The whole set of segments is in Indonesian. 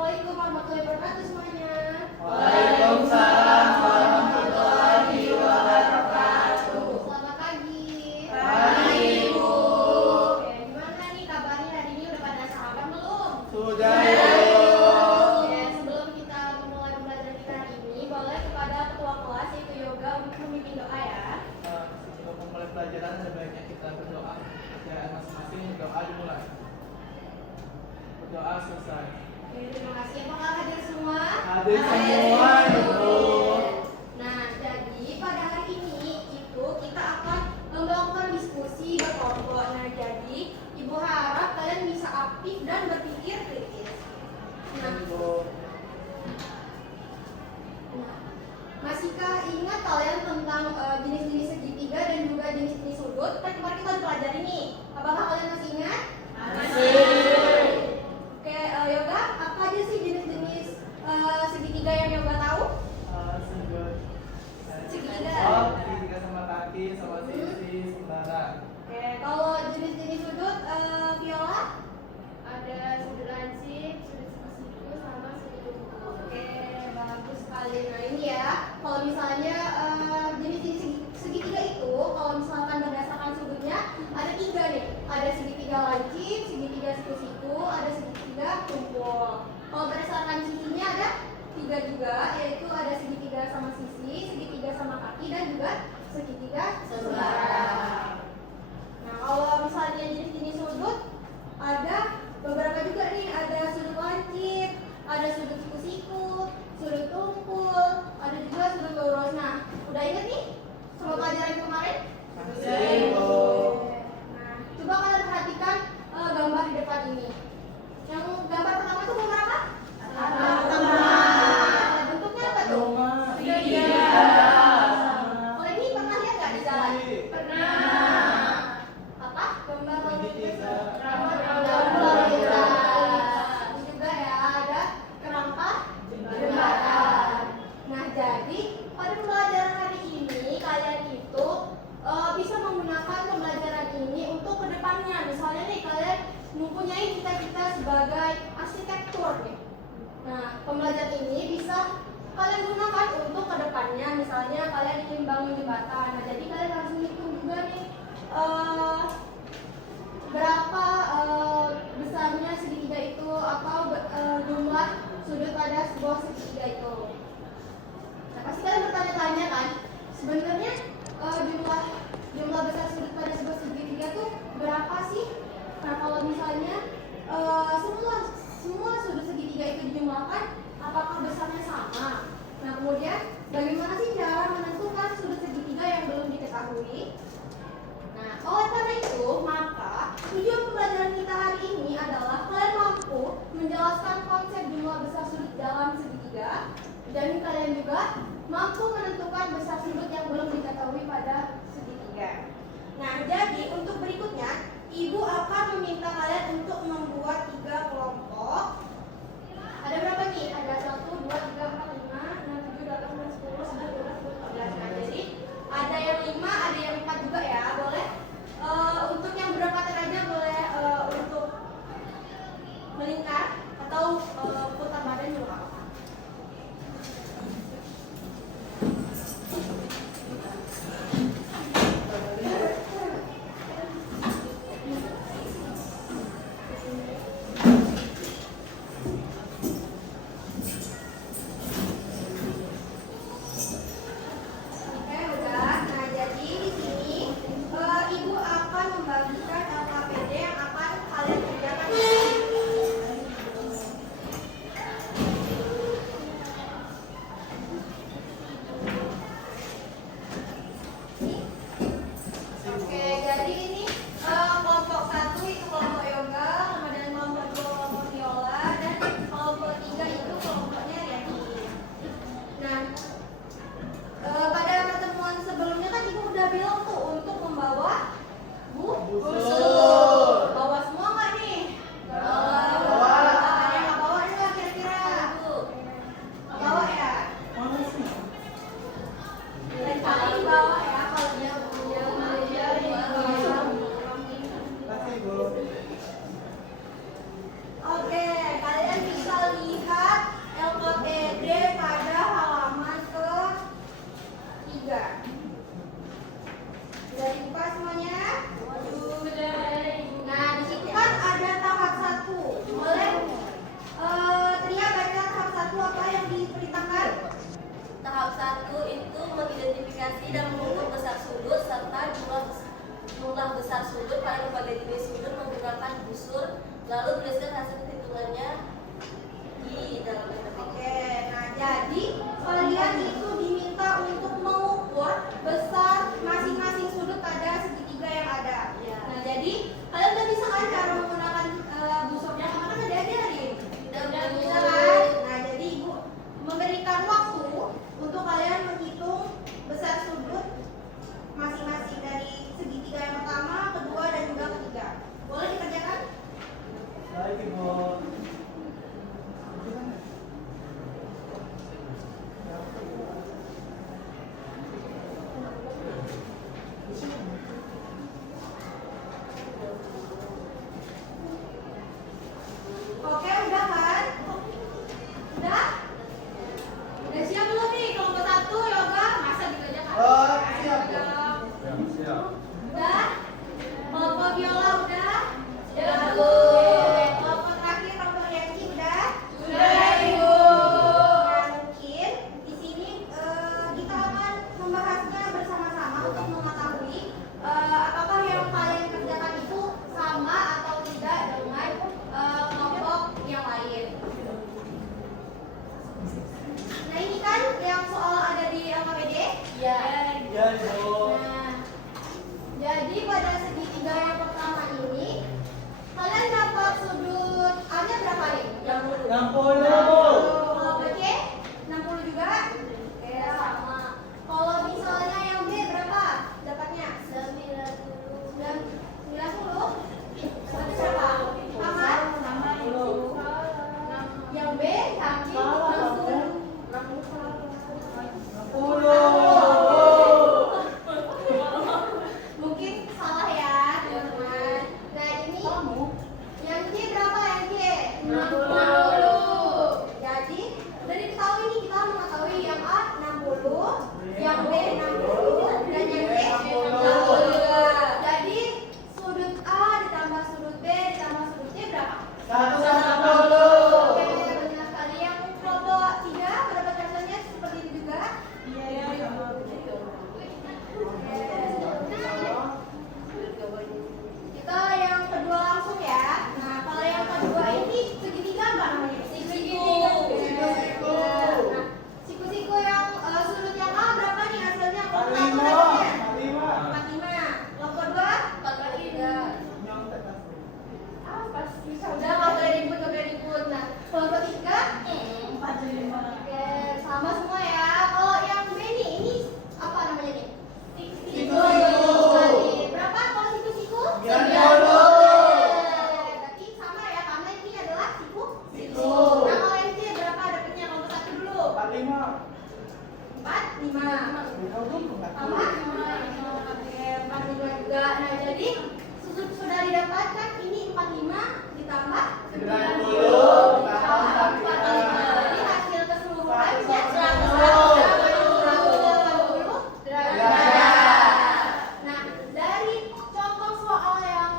Assalamualaikum warahmatullahi wabarakatuh semuanya. Waalaikumsalam warahmatullahi wabarakatuh. Selamat pagi. Pagi, Ibu. Oke, gimana nih kabarnya hari ini, udah pada sarapan belum? Sudah, Oke, Ibu. sebelum kita memulai pembelajaran kita hari ini, boleh kepada ketua kelas yaitu Yoga untuk memimpin doa ya. Sebelum memulai pelajaran, sebaiknya kita berdoa. Pelajaran masing-masing doa dimulai. Berdoa selesai. Oke, terima kasih. Apakah hadir semua? Hadir semua, Ibu. Nah, jadi pada hari ini itu kita akan melakukan diskusi berkelompok. Nah, jadi Ibu harap kalian bisa aktif dan berpikir kritis. Nah, Ibu. masihkah ingat kalian tentang jenis-jenis segitiga dan juga jenis-jenis sudut? Kan kemarin kita udah pelajari nih. Apakah kalian masih ingat? Masih. Oke, Yoga, apa aja sih jenis-jenis segitiga yang Yoga tahu? Sudut. Segitiga. Oh, segitiga sama kaki, sama sisi, sembarang. Oke, kalau jenis-jenis sudut, Viola? Ada sudut lancip, sudut siku, sama sudut tubuh. Oke, bagus sekali. Nah ini ya, kalau misalnya jenis-jenis segitiga itu, kalau misalkan berdasarkan sudutnya ada 3 nih. Ada segitiga lancip, segitiga siku-siku, ada segitiga kumpul. Kalau berdasarkan sisinya ada 3 juga, yaitu ada segitiga sama sisi, segitiga sama kaki, dan juga segitiga sembarang. Nah kalau misalnya jenis-jenis sudut, ada beberapa juga nih, ada sudut lancip, ada sudut siku-siku, sudut tumpul, ada juga sudut lurus. Nah, udah inget nih sama pelajaran kemarin? Masih, Ibu. Nah, coba kalian perhatikan gambar di depan ini. Yang gambar pertama itu gambar apa? Nah, bentuknya apa tuh? Rumah. Segitiga. Sama. Kalau ini pernah lihat nggak di jalan? Pernah. Apa? Gambar Segitiga. Gambar ini juga ya, ada kerangka jembatan. Nah, jadi pada pembelajaran hari ini kalian itu bisa menggunakan pembelajaran ini untuk kedepannya. Misalnya nih kalian mempunyai cita-cita sebagai arsitektur nih. Nah, pembelajaran ini bisa kalian gunakan untuk kedepannya. Misalnya kalian ingin bangun jembatan. Nah, jadi kalian harus menghitung juga nih berapa besarnya segitiga itu atau jumlah sudut pada sebuah segitiga itu. Nah, pasti kalian bertanya-tanya kan, sebenarnya jumlah besar sudut pada sebuah segitiga itu berapa sih? Nah, kalau misalnya semua sudut segitiga itu dijumlahkan, apakah besarnya sama? Nah, kemudian bagaimana sih cara menentukan sudut segitiga yang belum diketahui? Nah, oleh karena itu, maka tujuan pembelajaran kita hari ini adalah kalian mampu menjelaskan konsep jumlah besar sudut dalam segitiga, dan kalian juga mampu menentukan besar sudut yang belum diketahui pada segitiga. Nah, jadi untuk berikutnya, Ibu akan meminta kalian untuk membuat 3 kelompok. Ada berapa nih? Ada 1, 2, 3, 4, 5, 6, 7, 8, 9, 10, 11, 12, 13, 14. Nah, jadi ada yang 5, ada yang 4 juga ya, boleh. Untuk yang berdekatan aja boleh untuk melingkar atau putar badan juga apa. kombinasi dan mengukur besar sudut serta jumlah besar sudut pada berbagai jenis sudut menggunakan busur, lalu tuliskan hasil perhitungannya di dalam metode. Oke, nah jadi kalian itu diminta untuk mengukur besar masing-masing sudut pada segitiga yang ada. Ya. Nah jadi kalian udah bisa kan cara menggunakan busurnya, karena kan ada ajarin. Udah bisa kan? Nah jadi ibu memberikan waktu untuk kalian menghitung besar sudut masing-masing dari segitiga yang pertama, kedua, dan juga ketiga. Boleh dikerjakan? Baik, Ibu. Oke, udah kan? Udah? Udah siap belum nih? Kelompok 1 yoga, masa dikerjakan? Oh, siap, Bu. Siap. Udah? Kelompok biola udah? Sudah, Oke. Bu. Kelompok terakhir kelompok Yanti udah? Sudah, Ibu. Ya, mungkin di sini kita akan membahasnya bersama-sama untuk mengetahui apakah yang kalian kerjakan itu sama atau tidak dengan kelompok yang lain. Nah ini kan yang soal ada di LKPD. Ya. Ya, Ibu. Nah, jadi pada segitiga yang pertama ini kalian dapat sudut A-nya berapa nih? Yang dulu. 60. Kalau B 60 juga? Oke, Ya, sama. Kalau misalnya yang B berapa dapatnya? 90. 90? Berarti berapa? Sama? Yang B kaki 60. Mungkin salah ya, teman-teman. Nah, ini yang C berapa yang C? 60. Jadi, dari diketahui nih kita mengetahui yang A 60, yang B 60, dan yang C 60. Jadi, sudut A ditambah sudut B ditambah sudut C berapa? 180. Oke, benar sekali. Yang kelompok 3 mendapat hasilnya seperti itu juga. Kita yang kedua langsung ya. Nah, kalau yang kedua ini segitiga apa namanya? Siku-siku. Siku-siku. Nah, siku-siku yang sudut yang A berapa nih hasilnya? Kelompok 1 45. dapatnya? 45. 45. Kelompok 2? 43. Nyontek aku. Apa sih? Udah nggak boleh ribut, nggak boleh ribut. Nah, kelompok 3? 45. Oke, sama semua ya. Kalau yang B nih, ini apa namanya nih? Siku-siku. Sekali. Berapa kalau siku-siku? 90. Berarti sama ya, karena ini adalah siku. Siku. Nah, kalau yang C berapa dapetnya? Kelompok 1 dulu. 45. 45. Sama? Oke, 45 juga. Nah, jadi sudah didapatkan ini 45 ditambah 90. ditambah 45. Jadi hasil keseluruhannya 180. 180 derajat. Nah, dari contoh soal yang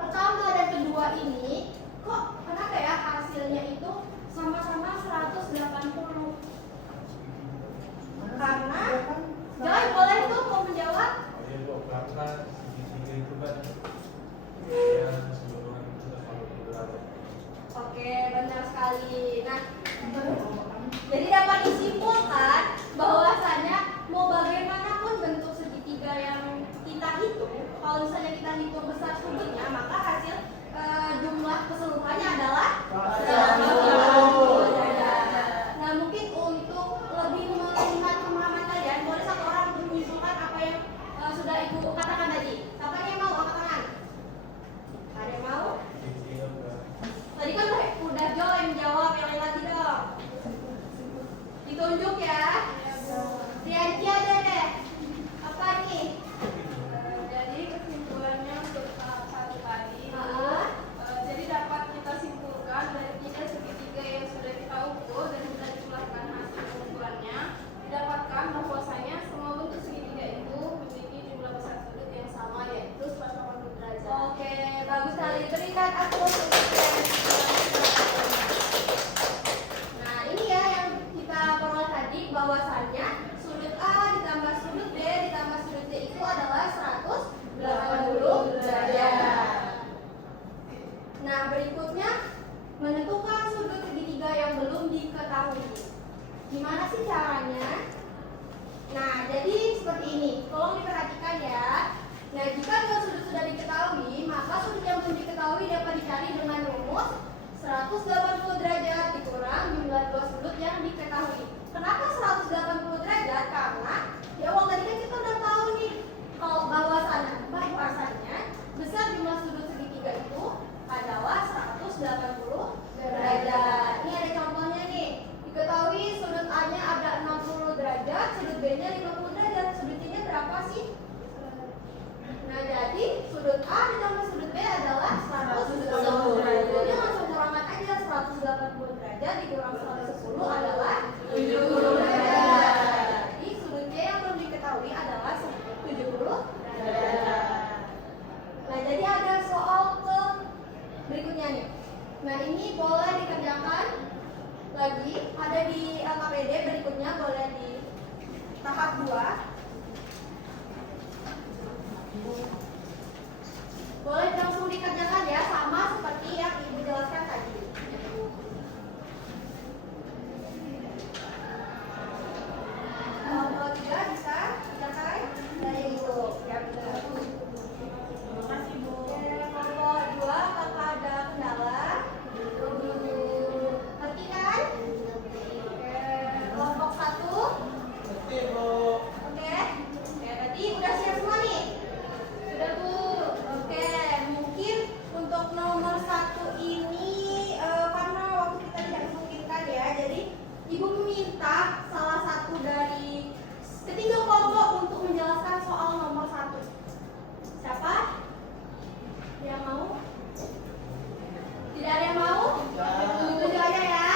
pertama dan kedua ini, kok kenapa ya hasilnya itu sama-sama 180? Karena Joy boleh tuh mau menjawab? Karena segitiga itu kan ya keseluruhan itu selalu berada. Oke, benar sekali. Nah, jadi dapat disimpulkan bahwasanya mau bagaimanapun bentuk segitiga yang kita hitung, kalau misalnya kita hitung besar sudutnya, maka hasil jumlah keseluruhannya adalah 180 derajat. Nah, mungkin untuk lebih melihat pemahaman kalian, boleh satu orang untuk menyimpulkan apa yang sudah ibu katakan tadi. Siapa yang mau angkat tangan? Ada yang mau? Segitiga berada. Tadi kan udah Jo yang jawab, yang lain lagi dong. Ditunjuk ya. Rianti ada deh. Apa nih? Jadi kesimpulannya untuk tahap 1 tadi, jadi dapat kita simpulkan dari 3 segitiga yang sudah kita ukur dan sudah dikeluarkan hasil pengukurannya, didapatkan bahwasanya semua bentuk segitiga itu memiliki jumlah besar sudut yang sama, yaitu 180 derajat. Oke, bagus sekali. Berikan aplaus untuk Rianti. Nah, ini ya yang kita peroleh tadi bahwa sih caranya? Nah, jadi seperti ini. Tolong diperhatikan ya. Nah, jika dua sudut sudah diketahui, maka sudut yang belum diketahui dapat dicari dengan rumus 180 derajat dikurang jumlah dua sudut yang diketahui. Kenapa 180 derajat? Karena di awal tadi kan kita udah tahu nih kalau bahwasannya besar jumlah sudut segitiga itu adalah 180 derajat. Ini ada contohnya nih. Diketahui sudut A-nya ada 60 derajat, sudut B-nya 50 derajat. Sudut C-nya berapa sih? Nah, jadi sudut A ditambah sudut B adalah 180 derajat. Jadi langsung kurangkan aja 180 derajat dikurang 110 adalah 70 derajat. Jadi sudut C yang belum diketahui adalah 70 derajat. Nah, jadi ada soal ke berikutnya nih. Nah, ini boleh dikerjakan lagi, ada di LKPD berikutnya, boleh di tahap 2. Boleh langsung dikerjakan ya, sama seperti yang Ibu jelaskan tadi. Kalau tidak bisa dikerjakan dari Ibu. Ya, benar. Terima kasih, Bu. Kelompok 2 apakah ada kendala? Ngerti kan? Kelompok 1. Ngerti, Bu. Oke, berarti udah siap semua nih? Sudah, Bu. Oke, mungkin untuk nomor 1 ini karena waktu kita tidak memungkinkan ya, jadi Ibu meminta salah satu dari ketiga kelompok untuk menjelaskan soal nomor 1. Siapa? Yang mau? Tidak ada yang mau? Itu aja ya.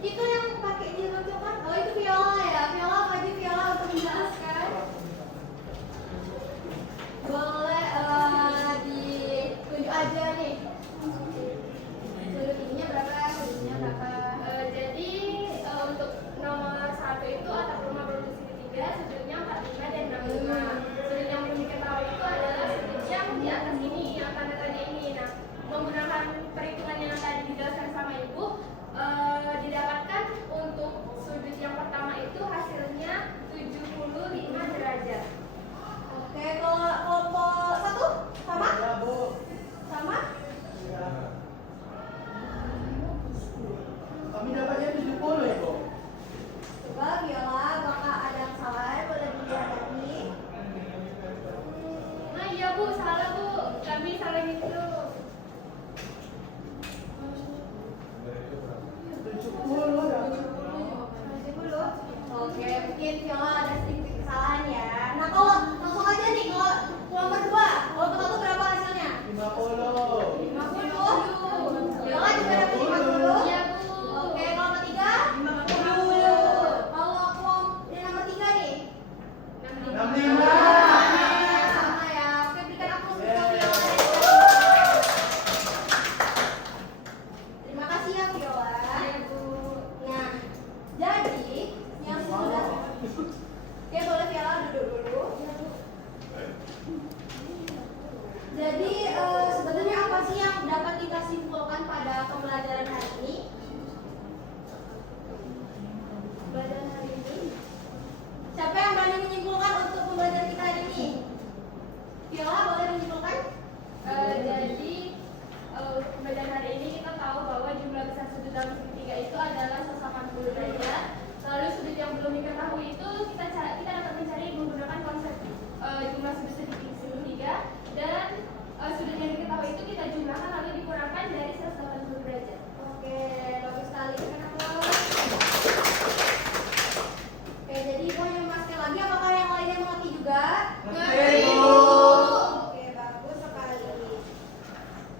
Itu yang pakai jilbab kan? Oh, itu Viola ya. Viola, maju Viola untuk menjelaskan. Boleh ditunjuk aja nih. Sudut ininya berapa? Sudutnya berapa? Jadi untuk nomor 1 itu atap rumah produksi ketiga sudutnya 45 dan 65. Sudut yang belum diketahui itu adalah sudut yang di atas ini, yang tanda tanda ini. Nah, menggunakan perhitungan yang tadi dijelaskan sama Ibu, didapatkan untuk sudut yang pertama itu hasilnya 75 derajat. Oke, kalau kelompok 1 sama? Ya, Bu. Sama? Ya. Kami dapatnya 70 ya, Bu. Coba Viola, apakah ada yang salah? Boleh dilihat lagi. Nah iya Bu, salah Bu, kami salah gitu. Dari itu berapa? 70 ya. 70. Oke, mungkin Viola ada sedikit kesalahan ya. Nah, kalau langsung aja nih, kalau kelompok 2, kelompok 1 berapa hasilnya? 50. 50. Viola juga dapat 50. Iya Bu. Oke, kelompok 3? 50. Kalau kelompok yang nomor 3 nih? 65. Sama ya. Oke, berikan aplaus untuk Viola. Terima kasih ya Viola. Iya Bu. Nah, jadi yang sudah. Oke, boleh Viola duduk dulu. Jadi sebenarnya apa sih yang dapat kita simpulkan pada pembelajaran hari ini? Pembelajaran hari ini. Siapa yang berani menyimpulkan untuk pembelajaran kita hari ini? Viola boleh menyimpulkan? Jadi untuk pembelajaran hari ini kita tahu bahwa jumlah besar sudut dalam segitiga itu adalah 180 derajat. Lalu sudut yang belum diketahui itu kita dapat mencari menggunakan konsep jumlah sudut segitiga dan sudut yang diketahui itu kita jumlahkan lalu dikurangkan dari 180 derajat. Oke, bagus sekali. Kenapa? Oke, jadi Ibu hanya memastikan lagi apakah yang lainnya mengerti juga? Ngerti, Bu. Oke, bagus sekali.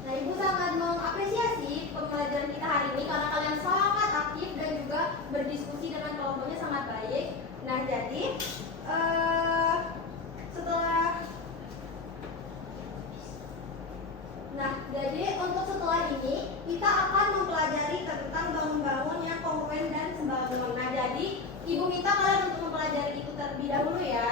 Nah, Ibu sangat mengapresiasi pembelajaran kita hari ini karena kalian sangat aktif dan juga berdiskusi dengan kelompoknya sangat baik. Nah, jadi setelah ini kita akan mempelajari tentang bangun-bangun yang kongruen dan sembangbangun. Nah, jadi Ibu minta kalian untuk mempelajari itu terlebih dahulu ya.